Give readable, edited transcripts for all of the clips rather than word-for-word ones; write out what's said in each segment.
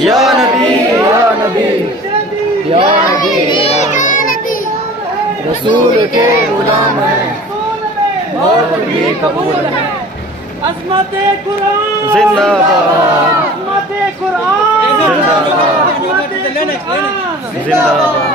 या नबी या नबी या नबी रसूल के गुलाम हैं और भी कबूल है। अज़मते कुरान जिंदाबाद, अज़मते कुरान जिंदाबाद, जिंदाबाद।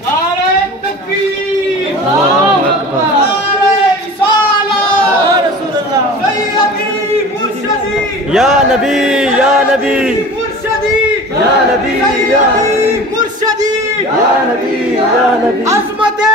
नारे तकबीर, अल्लाहु अकबर, नारे रिसालत, सैयदी मुर्शदी, या नबी या नबी मुर्शदी, या नबी या मुर्शदी, नबी या नबी। अज़मते